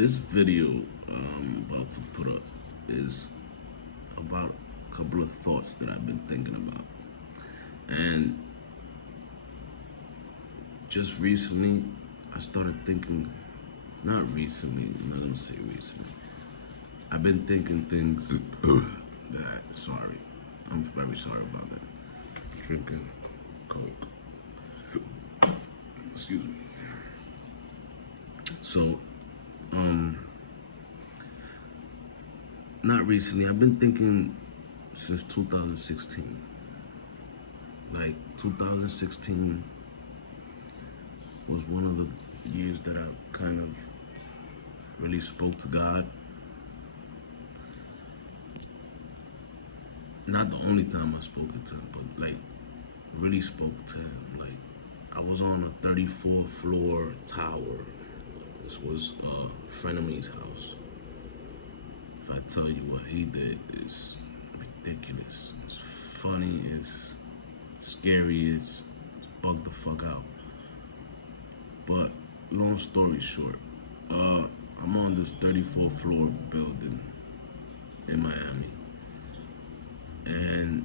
This video I'm about to put up is about a couple of thoughts that I've been thinking about. And just recently, I started thinking, not recently, I'm not gonna say recently. I've been thinking things sorry, I'm very sorry about that. Drinking Coke. Excuse me. So, not recently, I've been thinking since 2016. Like 2016 was one of the years that I kind of really spoke to God. Not the only time I spoke to him, but like really spoke to him. Like I was on a 34th floor tower. This was a friend of me's house. If I tell you what he did, it's ridiculous. It's funny, it's scary, it's bugged the fuck out. But long story short, I'm on this 34th floor building in Miami. And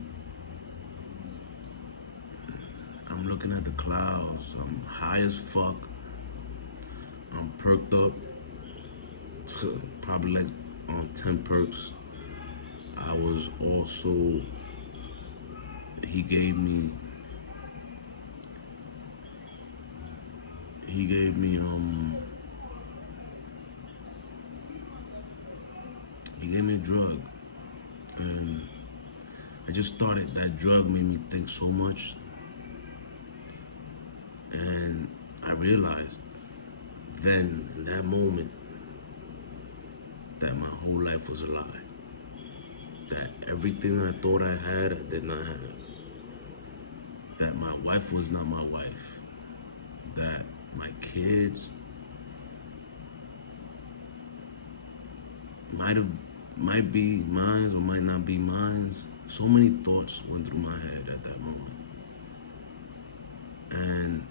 I'm looking at the clouds. I'm high as fuck. I'm perked up, probably like on 10 perks. I was also, he gave me a drug. And I just started, that drug made me think so much. And I realized then, in that moment, that my whole life was a lie. That everything I thought I had, I did not have. That my wife was not my wife. That my kids might be mine or might not be mine. So many thoughts went through my head at that moment. And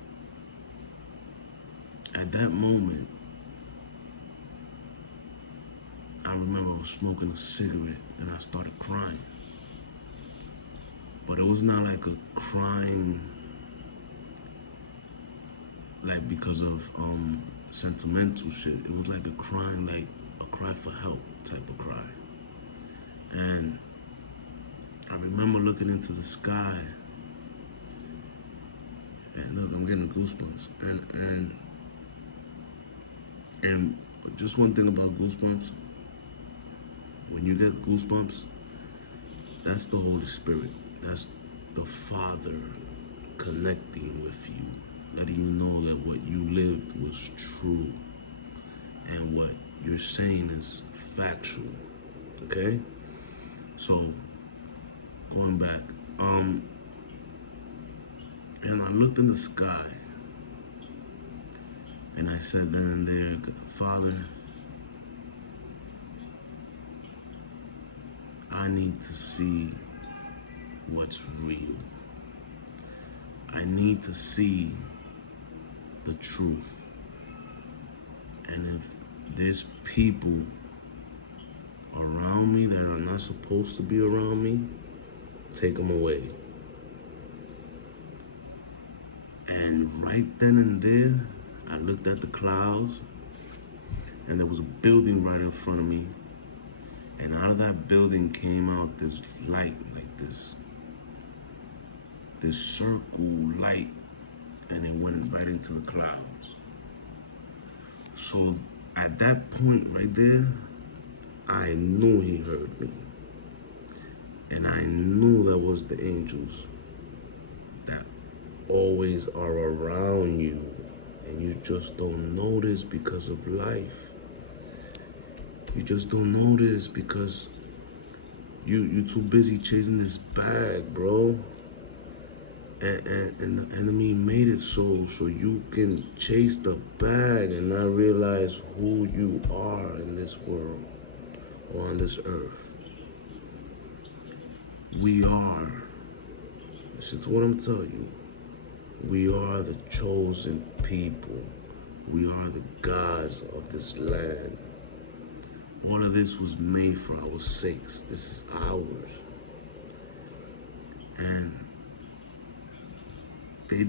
at that moment, I remember I was smoking a cigarette and I started crying. But it was not like a crying like because of sentimental shit. It was like a crying, like a cry for help type of cry. And I remember looking into the sky, and look, I'm getting goosebumps. And just one thing about goosebumps, when you get goosebumps, that's the Holy Spirit. That's the Father connecting with you, letting you know that what you lived was true and what you're saying is factual. Okay? So, going back, and I looked in the sky and I said then and there, Father, I need to see what's real. I need to see the truth. And if there's people around me that are not supposed to be around me, take them away. And right then and there, I looked at the clouds, and there was a building right in front of me. And out of that building came out this light, like this circle light, and it went right into the clouds. So at that point right there, I knew he heard me. And I knew that was the angels that always are around you, and you just don't notice because of life. You just don't notice because you too busy chasing this bag, bro. And the enemy made it so you can chase the bag and not realize who you are in this world or on this earth. We are, listen to what I'm telling you, we are the chosen people. We are the gods of this land. All of this was made for our sakes. This is ours. And they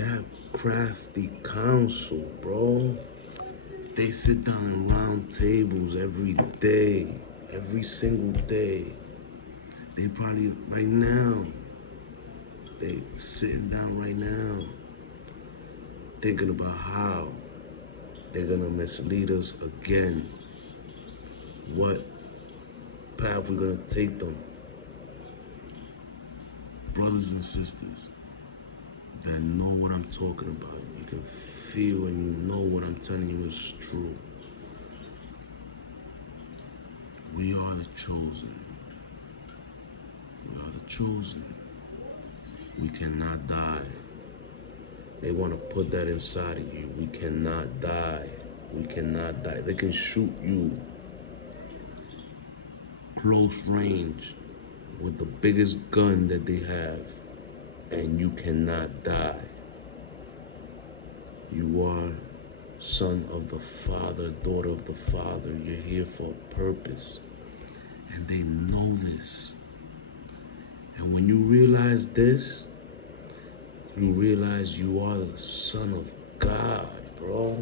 have crafty counsel, bro. They sit down in round tables every day, every single day. They probably, right now, they sitting down right now, thinking about how they're gonna mislead us again. What path we're gonna take them. Brothers and sisters that know what I'm talking about, you can feel and you know what I'm telling you is true. We are the chosen. We are the chosen. We cannot die. They want to put that inside of you. We cannot die. We cannot die. They can shoot you close range with the biggest gun that they have, and you cannot die. You are son of the Father, daughter of the Father. You're here for a purpose. And they know this. And when you realize this, you realize you are the son of God, bro.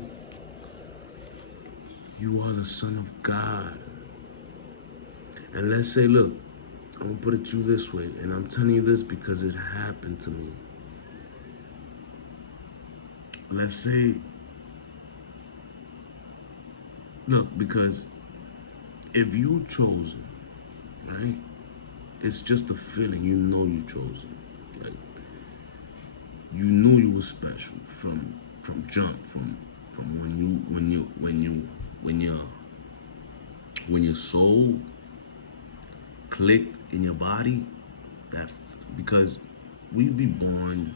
You are the son of God. And let's say, look, I'm gonna put it to you this way, and I'm telling you this because it happened to me. Let's say, look, because if you chosen, right? It's just a feeling. You know you chosen. Like, you knew you were special from jump, from when your soul clicked in your body. That because we be born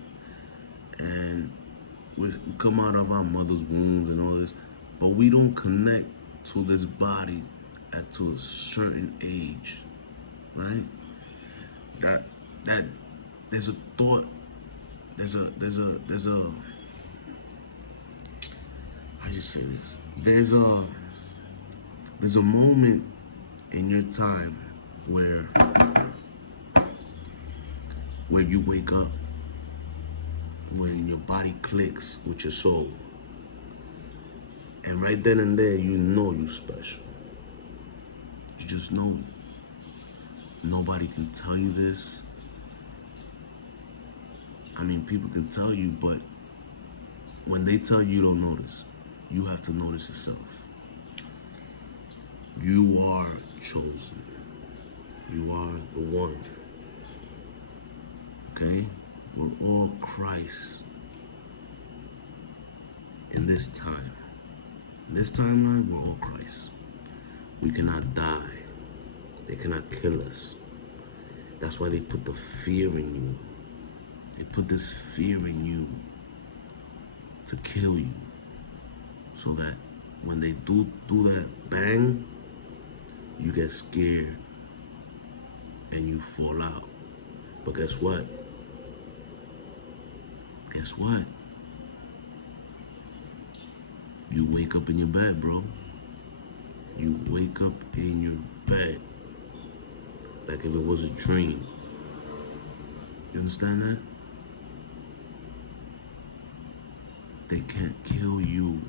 and we come out of our mother's wombs and all this, but we don't connect to this body to a certain age, right? That there's a thought, there's a how you say this? There's a moment in your time where you wake up, when your body clicks with your soul. And right then and there, you know you're special. You just know it. Nobody can tell you this. I mean, people can tell you, but when they tell you, you don't notice. You have to notice yourself. You are chosen. You are the one. Okay? We're all Christ in this time. In this timeline, we're all Christ. We cannot die. They cannot kill us. That's why they put the fear in you. They put this fear in you to kill you. So that when they do that bang, you get scared and you fall out. But guess what? Guess what? You wake up in your bed, bro. You wake up in your bed like if it was a dream. You understand that? They can't kill you.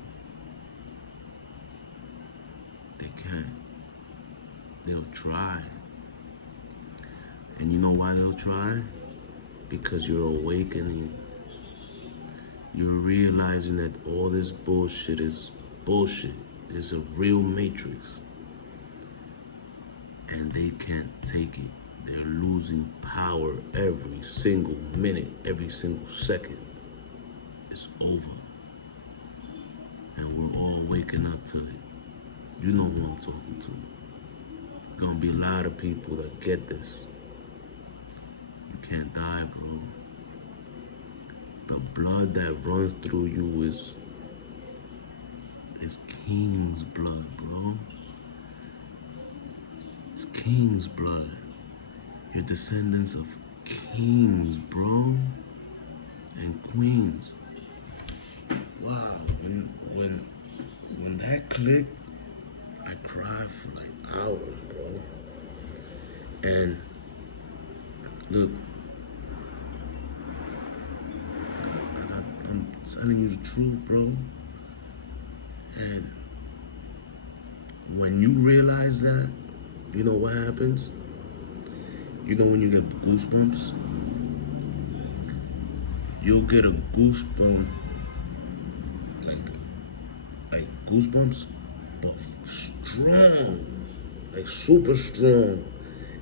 They can't. They'll try. And you know why they'll try? Because you're awakening. You're realizing that all this bullshit is bullshit. It's a real matrix. And they can't take it. They're losing power every single minute, every single second. It's over. And we're all waking up to it. You know who I'm talking to. Gonna be a lot of people that get this. You can't die, bro. The blood that runs through you is king's blood, bro. It's king's blood. You're descendants of kings, bro, and queens. Wow, when that clicked, cried for like hours, bro. And look, I'm telling you the truth, bro. And when you realize that, you know what happens? You know when you get goosebumps? You'll get a goosebump, like, like goosebumps, but strong, like super strong.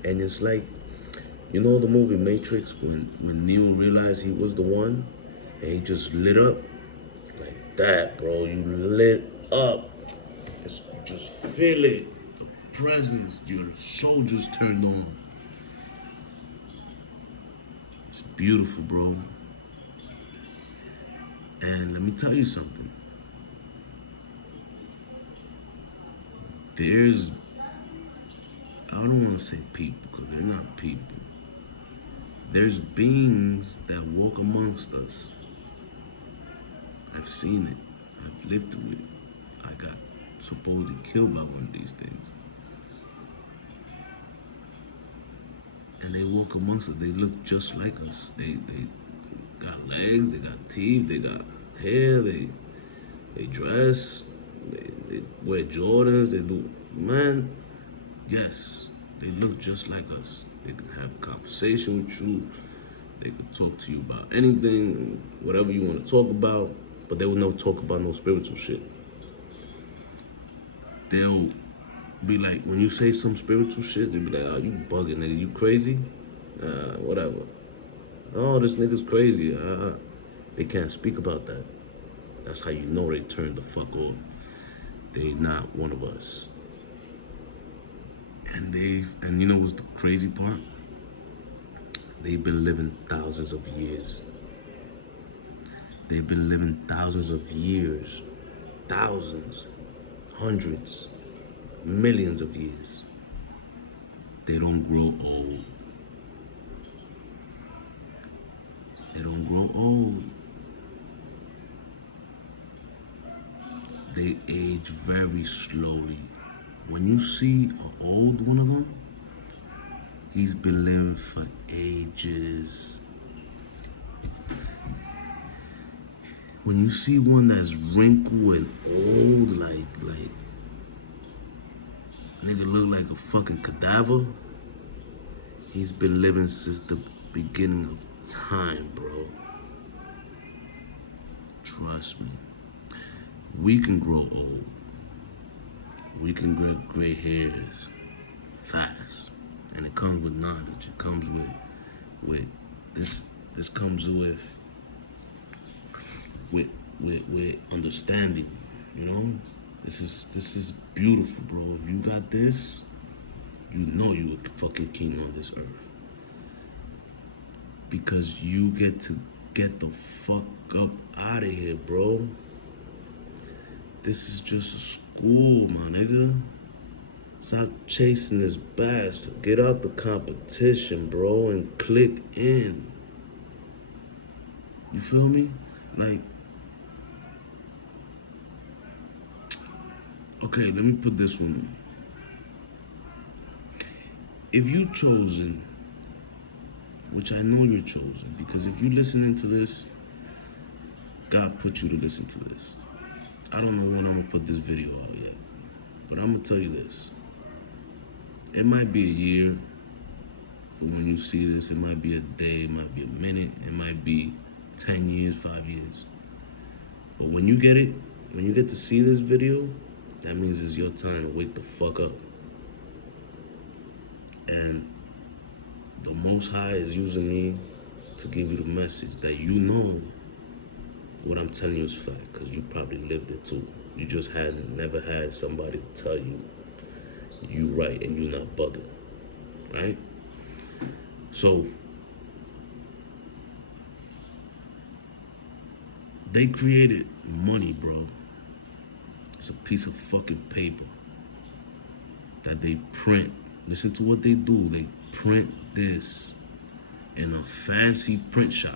And it's like, you know the movie Matrix when Neo realized he was the one and he just lit up? Like that, bro. You lit up. It's just feel it. The presence, your soul just turned on. It's beautiful, bro. And let me tell you something. There's, I don't want to say people because they're not people. There's beings that walk amongst us. I've seen it. I've lived through it. I got supposedly killed by one of these things. And they walk amongst us. They look just like us. They got legs, they got teeth, they got hair, they dress, they wear Jordans, they do, man, yes, they look just like us. They can have a conversation with you. They can talk to you about anything, whatever you want to talk about, but they will never talk about no spiritual shit. They'll be like, when you say some spiritual shit, they'll be like, oh, you bugging, nigga, you crazy? Whatever. Oh, this nigga's crazy. They can't speak about that. That's how you know they turned the fuck off. They not one of us. And you know what's the crazy part? They've been living thousands of years. They've been living thousands of years. Thousands, hundreds, millions of years. They don't grow old. They don't grow old. They age very slowly. When you see an old one of them, he's been living for ages. When you see one that's wrinkled and old, like nigga look like a fucking cadaver, he's been living since the beginning of time, bro. Trust me. We can grow old. We can get gray hairs fast. And it comes with knowledge. It comes with this comes with understanding, you know? This is beautiful, bro. If you got this, you know you a fucking king on this earth. Because you get to get the fuck up out of here, bro. This is just a school, my nigga. Stop chasing this bastard. Get out the competition, bro, and click in. You feel me? Like, okay, let me put this one. If you chosen, which I know you're chosen, because if you're listening to this, God put you to listen to this. I don't know when I'm gonna put this video out yet, but I'm gonna tell you this. It might be a year for when you see this. It might be a day, it might be a minute, it might be 10 years, 5 years. But when you get it, when you get to see this video, that means it's your time to wake the fuck up. And the Most High is using me to give you the message that you know what I'm telling you is fact, because you probably lived it too. You just never had somebody to tell you you right and you not bugging, right? So they created money, bro. It's a piece of fucking paper that they print. Listen to what they do. They print this in a fancy print shop.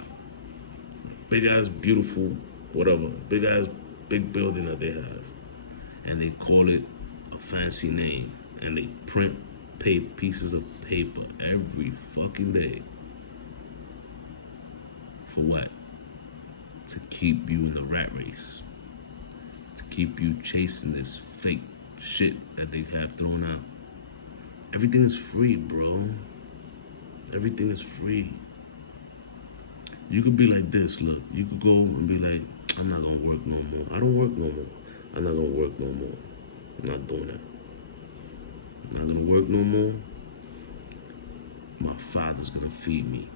Big ass, beautiful, whatever. Big ass, big building that they have. And they call it a fancy name, and they print pieces of paper every fucking day. For what? To keep you in the rat race. To keep you chasing this fake shit that they have thrown out. Everything is free, bro. Everything is free. You could be like this, look. You could go and be like, I'm not gonna work no more. I don't work no more. I'm not gonna work no more. I'm not doing that. I'm not gonna work no more. My father's gonna feed me.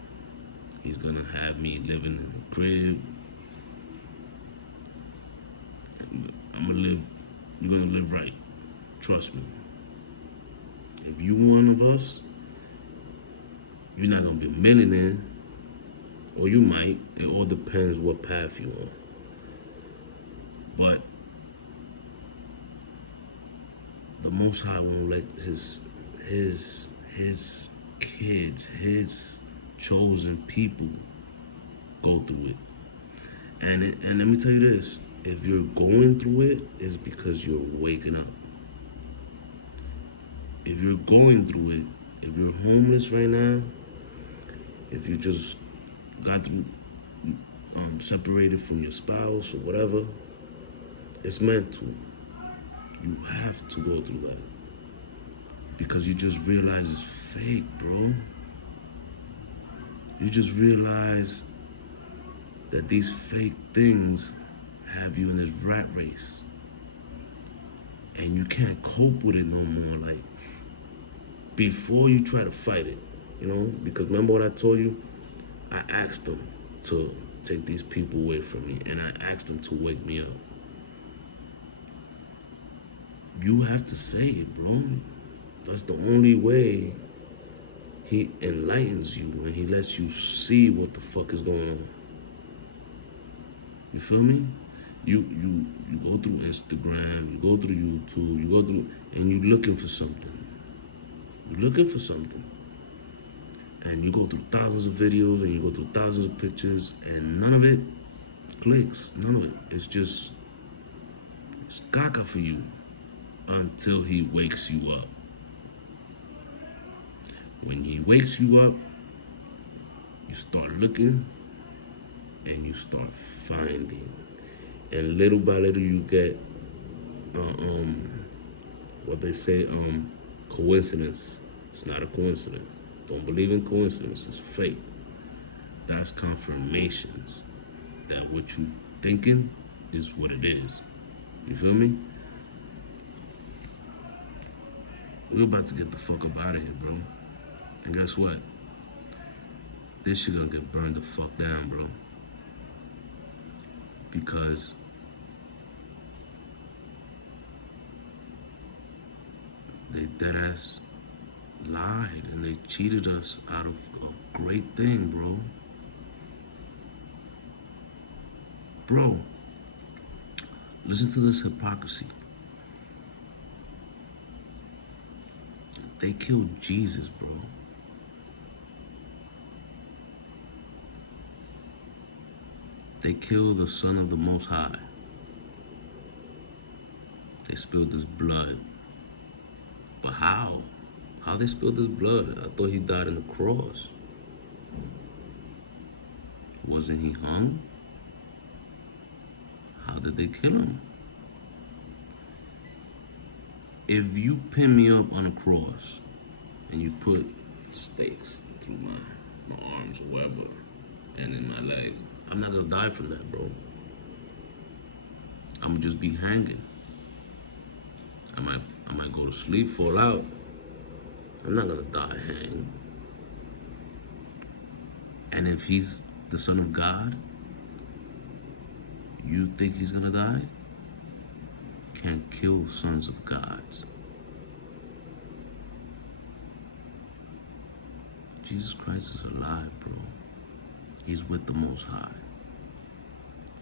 He's gonna have me living in the crib. I'm gonna live, you're gonna live right. Trust me. If you one of us, you're not gonna be a millionaire, or you might. It all depends what path you on. But the Most High won't let his kids, his chosen people go through it. And let me tell you this, if you're going through it, it's because you're waking up. If you're going through it, if you're homeless right now, if you just got through, separated from your spouse or whatever, it's meant to. You have to go through that. Because you just realize it's fake, bro. You just realize that these fake things have you in this rat race. And you can't cope with it no more. Like, before you try to fight it, you know? Because remember what I told you? I asked them to take these people away from me, and I asked them to wake me up. You have to say it, bro. That's the only way he enlightens you, and he lets you see what the fuck is going on. You feel me? You go through Instagram, you go through YouTube, you go through, and you're looking for something. You're looking for something. And you go through thousands of videos, and you go through thousands of pictures, and none of it clicks. None of it. It's just, it's caca for you until he wakes you up. When he wakes you up, you start looking, and you start finding. And little by little you get, what they say, coincidence. It's not a coincidence. Don't believe in coincidence. It's fake. That's confirmations that what you thinking is what it is. You feel me? We're about to get the fuck up out of here, bro. And guess what? This shit gonna get burned the fuck down, bro. Because they deadass lied and they cheated us out of a great thing, bro. Bro, listen to this hypocrisy. They killed Jesus, bro. They killed the Son of the Most High. They spilled his blood. But how? How they spilled his blood? I thought he died on the cross. Wasn't he hung? How did they kill him? If you pin me up on a cross and you put stakes through my arms or whatever and in my leg, I'm not gonna die from that, bro. I'm gonna just be hanging. I might go to sleep, fall out. I'm not gonna die hanging. And if he's the Son of God, you think he's gonna die? Can't kill sons of gods. Jesus Christ is alive, bro. He's with the Most High.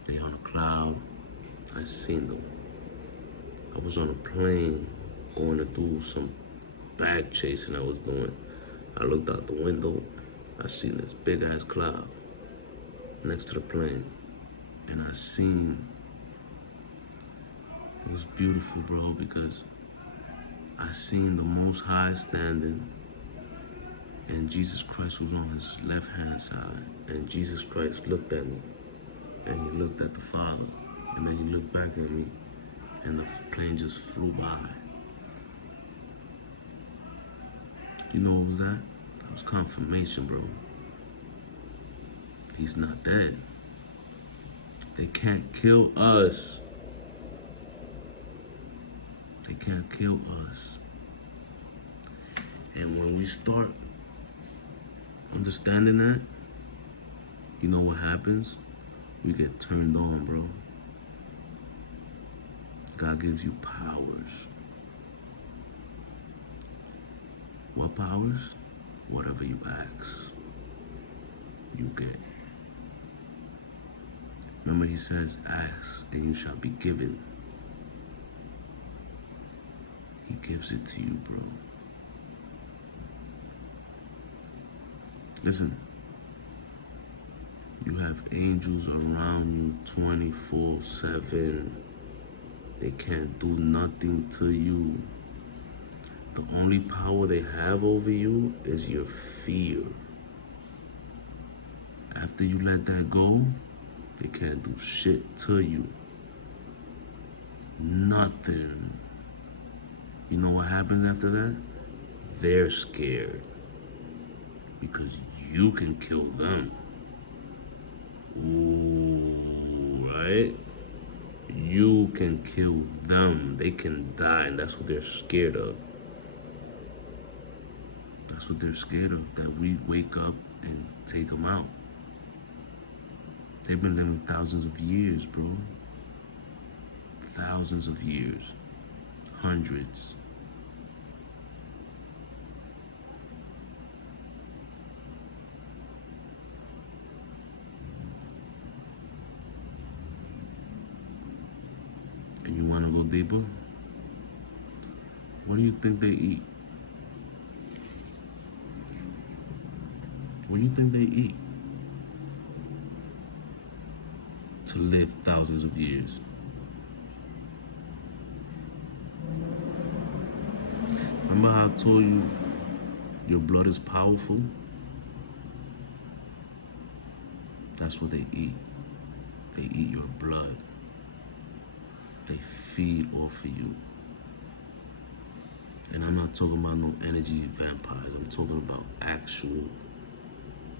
They on a cloud. I seen them. I was on a plane going to do some bag chasing I was doing. I looked out the window. I seen this big ass cloud next to the plane. And I seen, it was beautiful, bro, because I seen the Most High standing, and Jesus Christ was on his left-hand side. And Jesus Christ looked at me, and he looked at the Father, and then he looked back at me, and the plane just flew by. You know what was that? That was confirmation, bro. He's not dead. They can't kill us. They can't kill us. And when we start understanding that, you know what happens? We get turned on, bro. God gives you powers. What powers? Whatever you ask, you get. Remember, he says, ask and you shall be given. He gives it to you, bro. Listen, you have angels around you 24/7. They can't do nothing to you. The only power they have over you is your fear. After you let that go, they can't do shit to you. Nothing. You know what happens after that? They're scared. Because you can kill them. Ooh, right? You can kill them. They can die, and that's what they're scared of. That's what they're scared of, that we wake up and take them out. They've been living thousands of years, bro. Thousands of years. Hundreds. And you want to go deeper? What do you think they eat? What do you think they eat to live thousands of years? Remember how I told you your blood is powerful? That's what they eat. They eat your blood. They feed off of you. And I'm not talking about no energy vampires. I'm talking about actual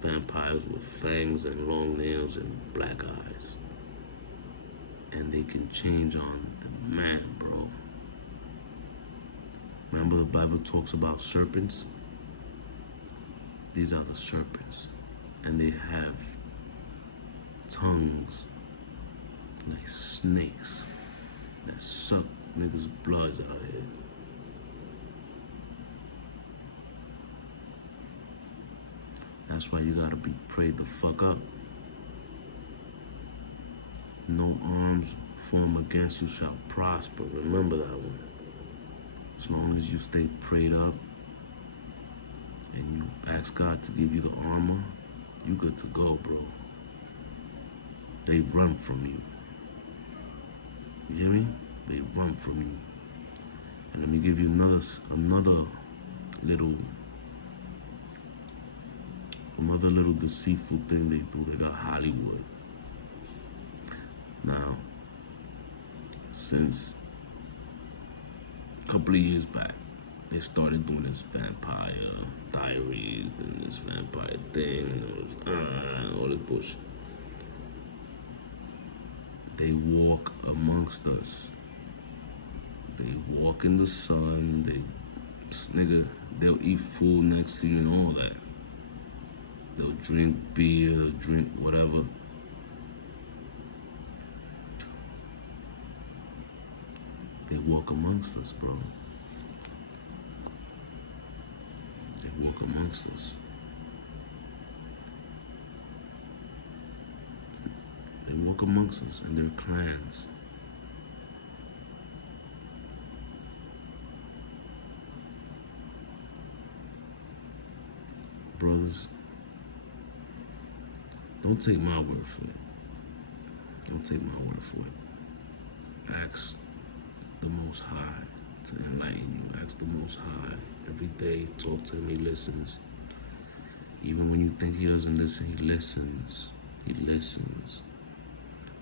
vampires with fangs and long nails and black eyes. And they can change on the man, bro. Remember the Bible talks about serpents? These are the serpents. And they have tongues like snakes that suck niggas' bloods out here. That's why you gotta be prayed the fuck up. No arms formed against you shall prosper. Remember that one. As long as you stay prayed up and you ask God to give you the armor, you good to go, bro. They run from you. You hear me? They run from you. And let me give you another little deceitful thing they do. They got Hollywood. Now, since a couple of years back, they started doing this vampire diaries and this vampire thing and all this bullshit. They walk amongst us. They walk in the sun. They'll eat food next to you and all that. They'll drink beer, drink whatever. They walk amongst us, bro. They walk amongst us. They walk amongst us and their clans. Brothers, don't take my word for it. Don't take my word for it. Ask the Most High to enlighten you. Ask the Most High. Every day, talk to him, he listens. Even when you think he doesn't listen, he listens. He listens.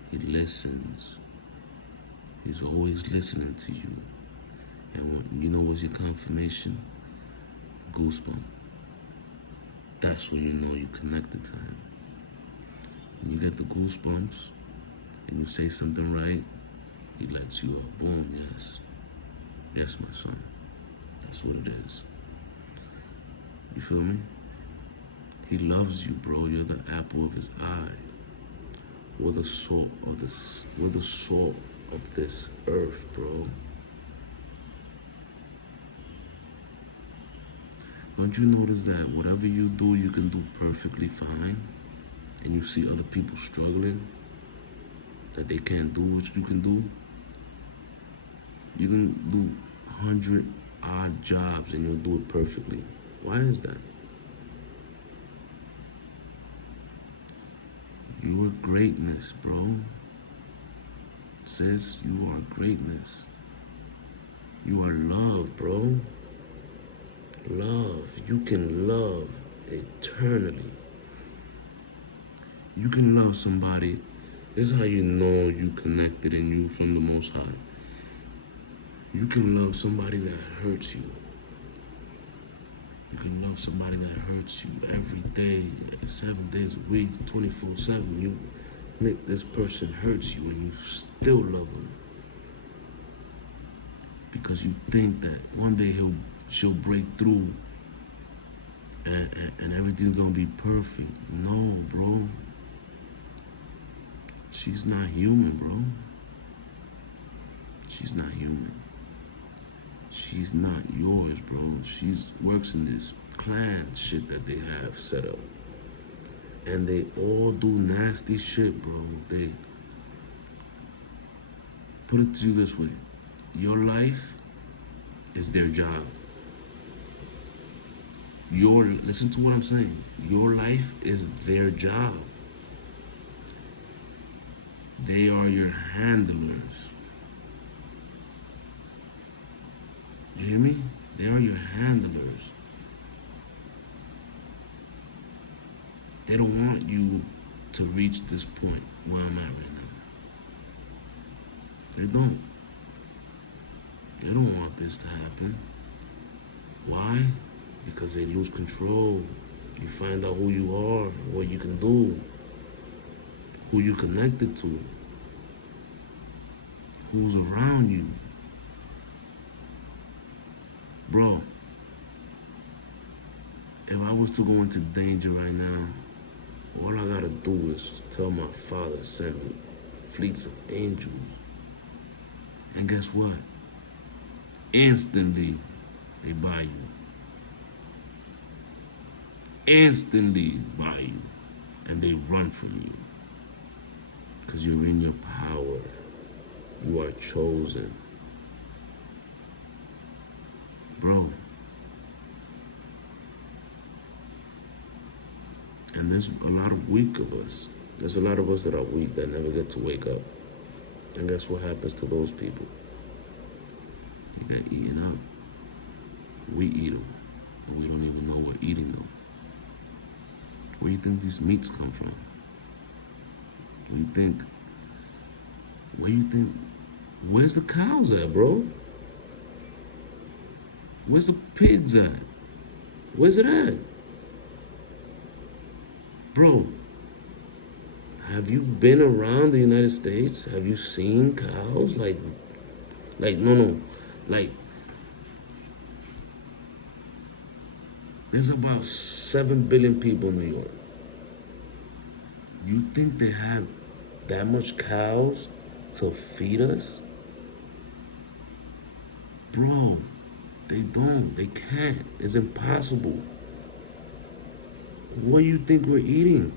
He listens. He's always listening to you. And when, you know what's your confirmation? Goosebump. That's when you know you connected to him. When you get the goosebumps and you say something right, he lets you up. Boom, yes. Yes, my son. That's what it is. You feel me? He loves you, bro. You're the apple of his eye. We're the salt of this. We're the salt of this earth, bro. Don't you notice that whatever you do, you can do perfectly fine, and you see other people struggling, that they can't do what you can do? You can do 100 odd jobs and you'll do it perfectly. Why is that? You are greatness, bro. Sis, you are greatness. You are love, bro. Love. You can love eternally. You can love somebody. This is how you know you connected and you from the Most High. You can love somebody that hurts you. You can love somebody that hurts you every day, 7 days a week, 24/7. You make this person hurts you and you still love him. Because you think that one day she'll break through and everything's gonna be perfect. No, bro. She's not human, bro. She's not human. She's not yours, bro. She works in this clan shit that they have set up. And they all do nasty shit, bro. They put it to you this way. Your life is their job. Listen to what I'm saying. Your life is their job. They are your handlers. You hear me? They are your handlers. They don't want you to reach this point where I'm at right now. They don't. They don't want this to happen. Why? Because they lose control. You find out who you are, what you can do, who you connected to, who's around you. Bro, if I was to go into danger right now, all I gotta do is tell my Father, send me fleets of angels. And guess what? Instantly, they buy you. Instantly buy you. And they run from you. Because you're in your power. You are chosen. Bro. And there's a lot of weak of us. There's a lot of us that are weak that never get to wake up. And guess what happens to those people? They get eaten up. We eat them. And we don't even know we're eating them. Where do you think these meats come from? Where's the cows at, bro? Where's the pigs at? Where's it at? Bro, have you been around the United States? Have you seen cows? No. There's about 7 billion people in New York. You think they have that much cows to feed us? Bro, they don't. They can't. It's impossible. What do you think we're eating?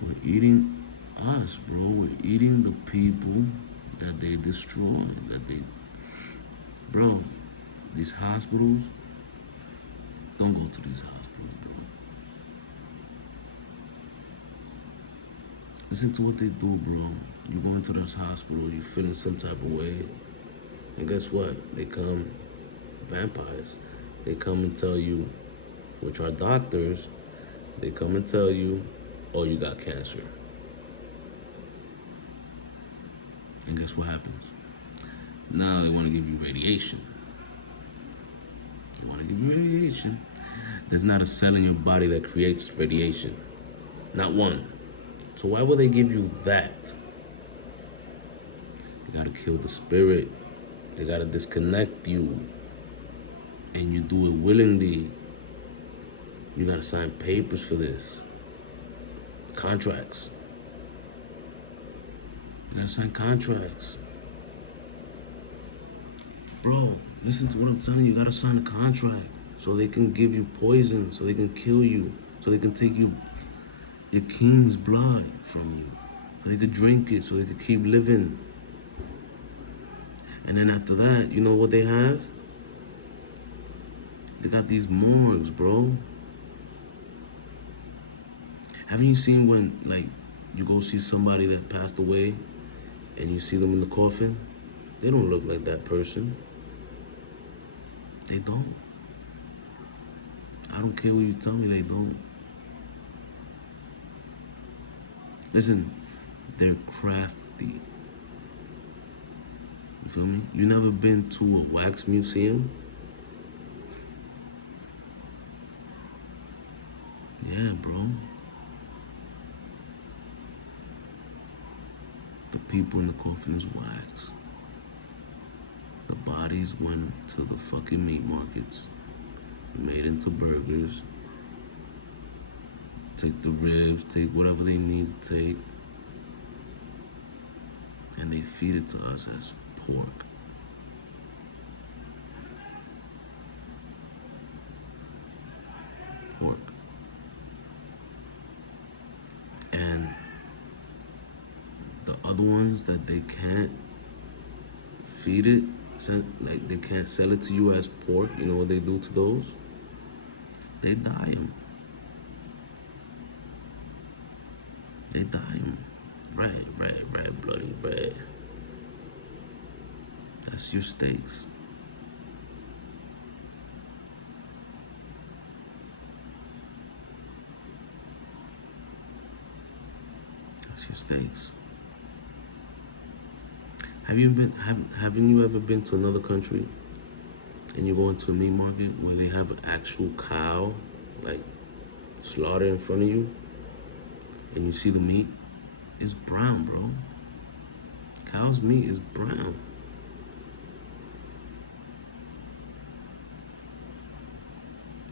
We're eating us, bro. We're eating the people that they destroy, Bro, these hospitals, don't go to these hospitals, bro. Listen to what they do, bro. You go into this hospital, you feeling some type of way, and guess what? They come vampires. They come and tell you, which are doctors, they come and tell you, oh, you got cancer. And guess what happens? Now they want to give you radiation. They want to give you radiation. There's not a cell in your body that creates radiation. Not one. So why would they give you that? They gotta kill the spirit. They gotta disconnect you. And you do it willingly. You gotta sign papers for this. Contracts. You gotta sign contracts. Bro, listen to what I'm telling you. You gotta sign a contract so they can give you poison, so they can kill you, so they can take your king's blood from you. So they could drink it, so they could keep living. And then after that, you know what they have? They got these morgues, bro. Haven't you seen when, like, you go see somebody that passed away and you see them in the coffin? They don't look like that person. They don't. I don't care what you tell me, they don't. Listen, they're crafty. You feel me? You never been to a wax museum? Yeah, bro. The people in the coffin is wax. The bodies went to the fucking meat markets, made into burgers, take the ribs, take whatever they need to take, and they feed it to us as pork. Pork. And the other ones that they can't feed it, like they can't sell it to you as pork, you know what they do to those? They dye them. They dye them. Red, bloody red. That's your steaks. That's your steaks. Haven't you ever been to another country and you go into a meat market where they have an actual cow, like, slaughtered in front of you, and you see the meat? It's brown, bro. Cow's meat is brown.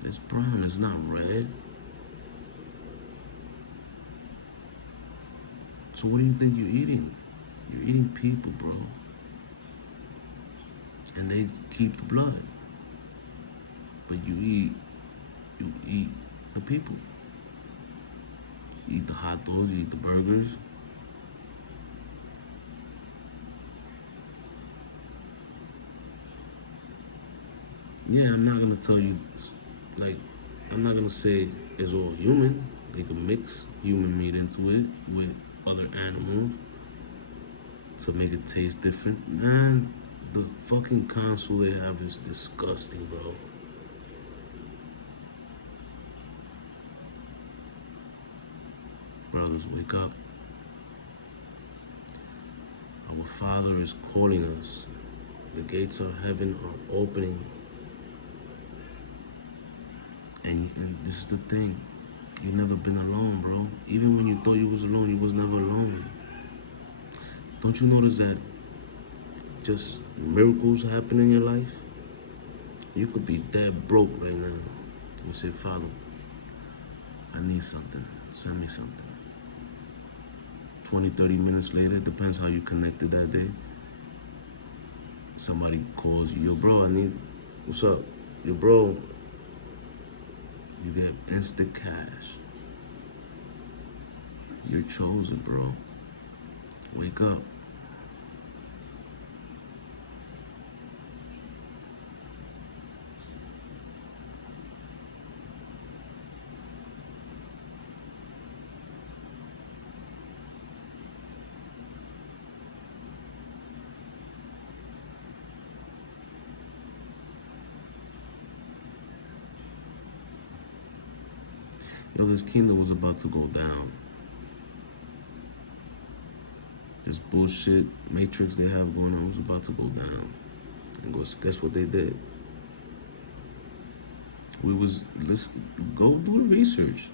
It's brown, it's not red. So what do you think you're eating? You're eating people, bro. And they keep the blood. But you eat the people. You eat the hot dogs, you eat the burgers. Yeah, I'm not gonna tell you, like, I'm not gonna say it's all human. They can mix human meat into it with other animals to make it taste different. Man, the fucking console they have is disgusting, bro. Brothers, wake up. Our Father is calling us. The gates of heaven are opening. And this is the thing. You've never been alone, bro. Even when you thought you was alone, you was never alone. Don't you notice that just miracles happen in your life? You could be dead broke right now. You say, Father, I need something. Send me something. 20, 30 minutes later, depends how you connected that day. Somebody calls you, yo, bro, what's up? Yo, bro, you get instant cash. You're chosen, bro. Wake up. Yo, this kingdom was about to go down. This bullshit matrix they have going on was about to go down. And guess what they did? Let's go do the research.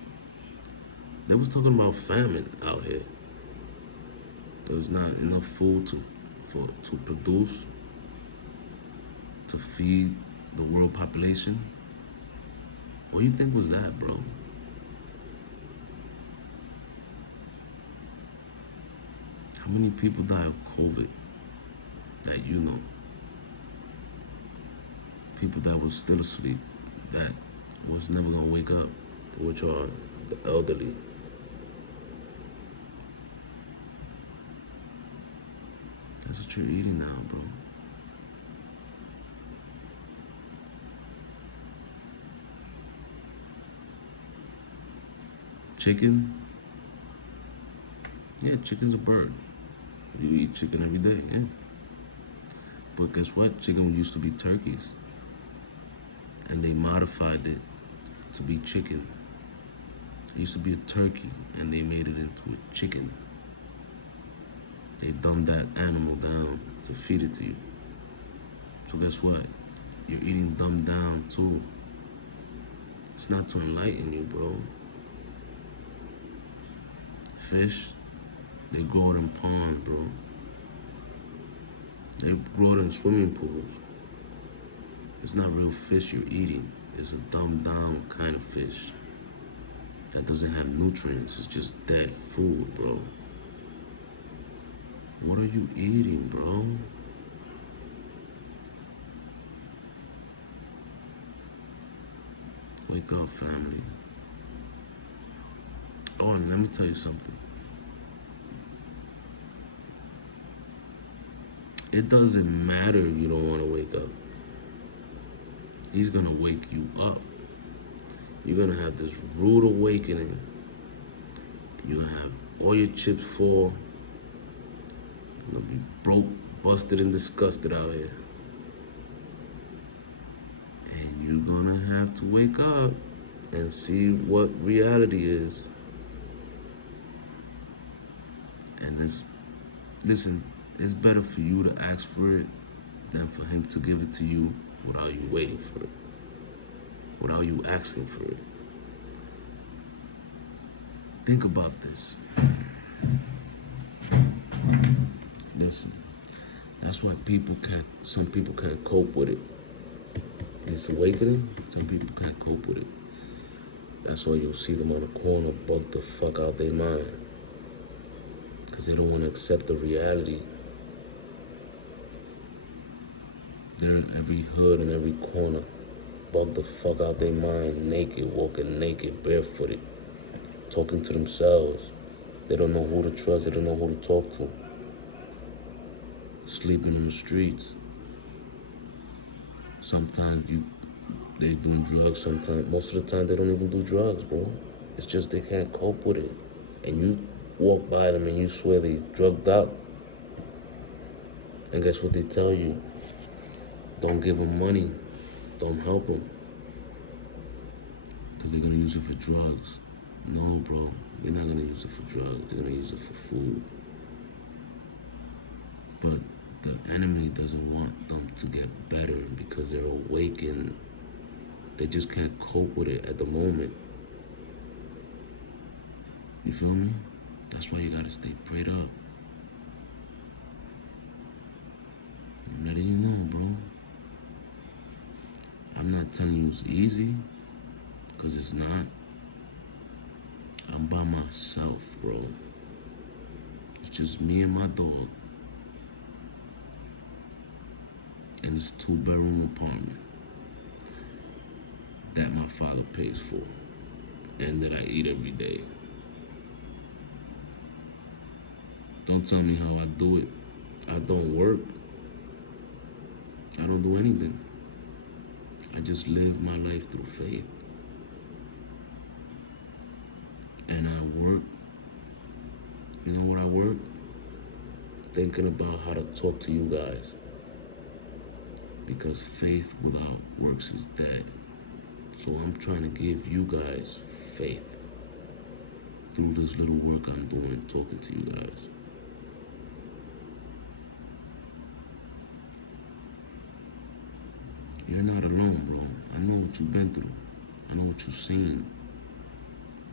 They was talking about famine out here. There was not enough food to produce, to feed the world population. What do you think was that, bro? How many people die of COVID that you know? People that was still asleep, that was never gonna wake up, which are the elderly. That's what you're eating now, bro. Chicken? Yeah, chicken's a bird. You eat chicken every day, yeah. But guess what? Chicken used to be turkeys. And they modified it to be chicken. It used to be a turkey, and they made it into a chicken. They dumbed that animal down to feed it to you. So guess what? You're eating dumbed down too. It's not to enlighten you, bro. Fish, they grow it in ponds, bro. They grow it in swimming pools. It's not real fish you're eating. It's a dumbed down kind of fish that doesn't have nutrients. It's just dead food, bro. What are you eating, bro? Wake up, family. Oh, and let me tell you something. It doesn't matter if you don't want to wake up. He's gonna wake you up. You're gonna have this rude awakening. You're gonna have all your chips fall. You're gonna be broke, busted, and disgusted out here. And you're gonna have to wake up and see what reality is. And listen, it's better for you to ask for it than for him to give it to you without you waiting for it, without you asking for it. Think about this. Listen, that's why some people can't cope with it. This awakening, some people can't cope with it. That's why you'll see them on the corner bug the fuck out their mind. Because they don't want to accept the reality. They're in every hood and every corner, bug the fuck out their mind, naked, walking naked, barefooted, talking to themselves. They don't know who to trust, they don't know who to talk to. Sleeping on the streets. Sometimes they're doing drugs, sometimes, most of the time they don't even do drugs, bro. It's just they can't cope with it. And you walk by them and you swear they drugged out. And guess what they tell you? Don't give them money. Don't help them. Because they're going to use it for drugs. No, bro. They're not going to use it for drugs. They're going to use it for food. But the enemy doesn't want them to get better because they're awakened. They just can't cope with it at the moment. You feel me? That's why you got to stay prayed up. I'm letting you know, bro. I'm not telling you it's easy, because it's not. I'm by myself, bro. It's just me and my dog. And it's a 2-bedroom apartment that my father pays for and that I eat every day. Don't tell me how I do it. I don't work. I don't do anything. I just live my life through faith. And I work. You know what I work? Thinking about how to talk to you guys. Because faith without works is dead. So I'm trying to give you guys faith. through this little work I'm doing, talking to you guys. You're not alone, bro. I know what you've been through. I know what you've seen.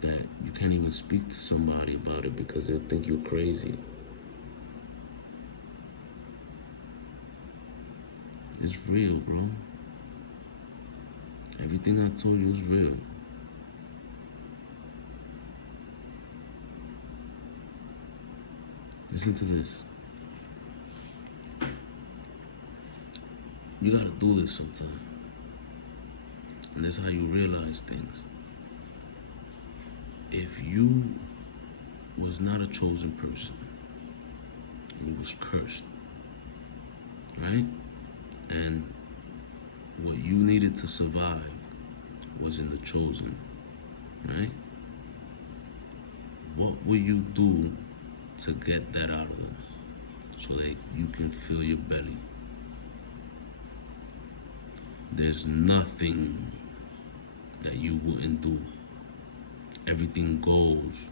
That you can't even speak to somebody about it because they'll think you're crazy. It's real, bro. Everything I told you is real. Listen to this. You gotta do this sometime. And that's how you realize things. If you was not a chosen person and you was cursed, right? And what you needed to survive was in the chosen, right? What will you do to get that out of them so that you can fill your belly? There's nothing that you wouldn't do. Everything goes.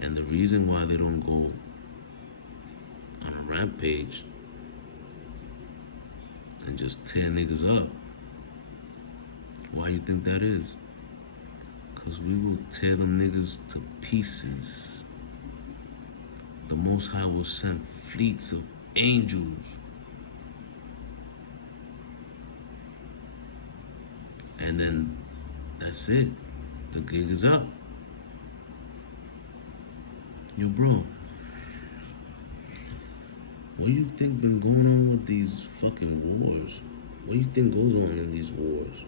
And the reason why they don't go on a rampage and just tear niggas up, why you think that is? Because we will tear them niggas to pieces. The Most High will send fleets of angels. And then that's it. The gig is up. Yo, bro. What do you think been going on with these fucking wars? What do you think goes on in these wars?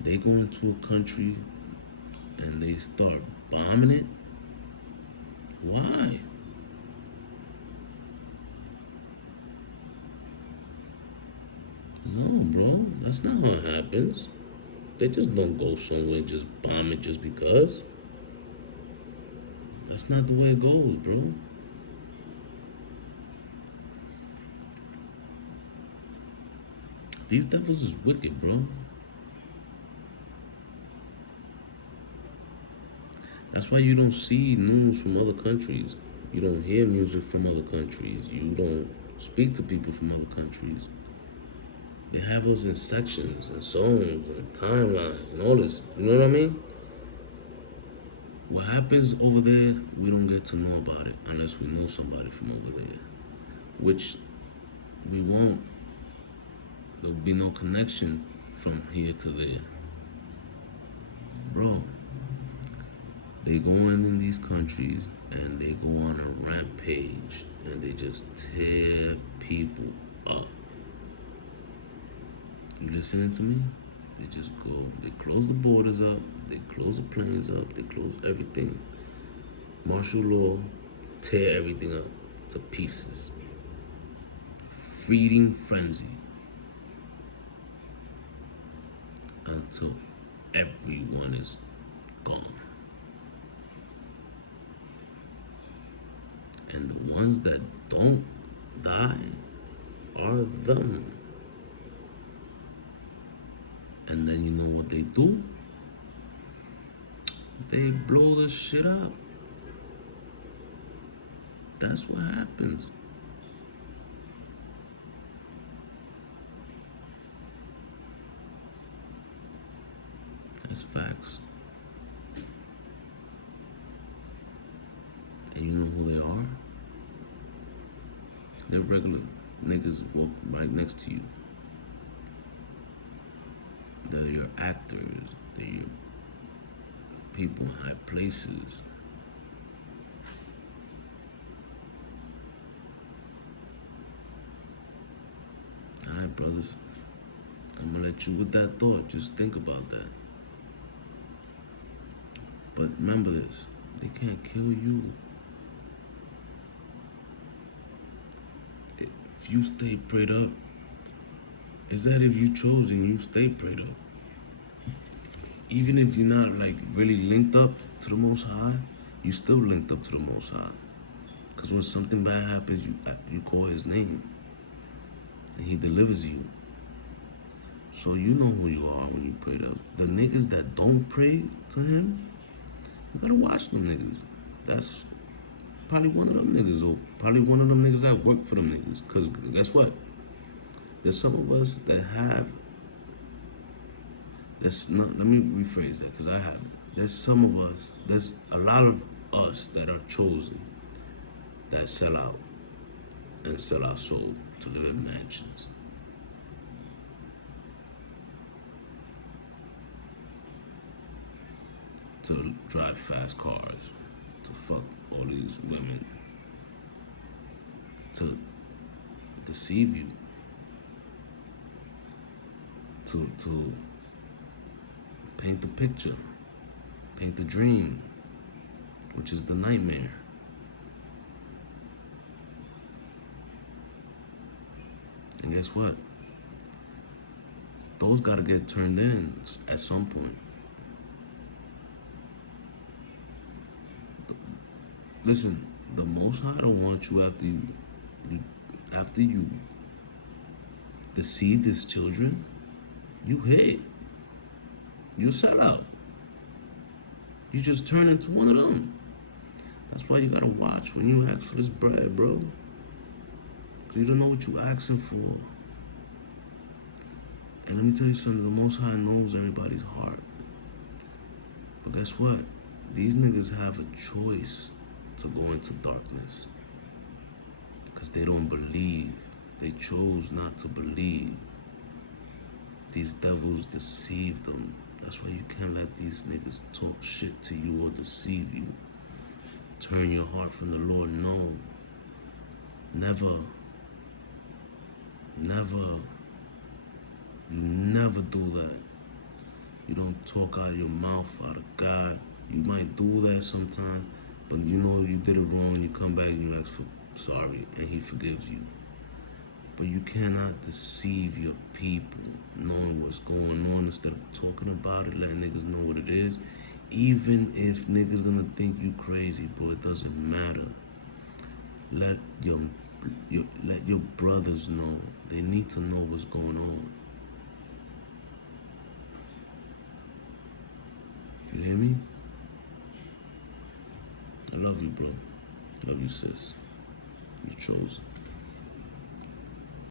They go into a country and they start bombing it? Why? No, bro. That's not how it happens. They just don't go somewhere and just bomb it just because. That's not the way it goes, bro. These devils is wicked, bro. That's why you don't see news from other countries. You don't hear music from other countries. You don't speak to people from other countries. They have us in sections and songs and timelines and all this. You know what I mean? What happens over there, we don't get to know about it unless we know somebody from over there. Which we won't. There'll be no connection from here to there. Bro, they go in these countries and they go on a rampage and they just tear people up. You listening to me? They just go, they close the borders up, they close the planes up, they close everything. Martial law, tear everything up to pieces. Feeding frenzy. Until everyone is gone. And the ones that don't die are them. And then you know what they do? They blow the shit up. That's what happens. That's facts. And you know who they are? They're regular niggas walk right next to you. They're your actors, they're your people in high places. Alright, brothers. I'm gonna let you with that thought. Just think about that. But remember this, they can't kill you. If you stay prayed up, is that if you chose and you stay prayed up? Even if you're not like really linked up to the Most High, you still linked up to the Most High. Because when something bad happens, you call His name, and He delivers you. So you know who you are when you pray to him. The niggas that don't pray to him, you gotta watch them niggas. That's probably one of them niggas, or probably one of them niggas that work for them niggas. Cause guess what? There's some of us that have. That's not. Let me rephrase that, cause I haven't. There's some of us. There's a lot of us that are chosen that sell out and sell our soul to live in mansions. To drive fast cars, to fuck all these women, to deceive you, to paint the picture, paint the dream, which is the nightmare. And guess what? Those gotta get turned in at some point. Listen, the Most High don't want you after you deceived his children. You hit. You sell out. You just turn into one of them. That's why you gotta watch when you ask for this bread, bro. Cause you don't know what you asking for. And let me tell you something, the Most High knows everybody's heart. But guess what? These niggas have a choice to go into darkness. Because they don't believe. They chose not to believe. These devils deceive them. That's why you can't let these niggas talk shit to you or deceive you. Turn your heart from the Lord. No. Never. Never. You never do that. You don't talk out of your mouth out of God. You might do that sometime, but you know you did it wrong and you come back and you ask for sorry and he forgives you. But you cannot deceive your people knowing what's going on instead of talking about it, letting niggas know what it is. Even if niggas gonna think you crazy, bro, it doesn't matter. Let your brothers know. They need to know what's going on. You hear me? I love you, bro. Love you, sis. You chosen.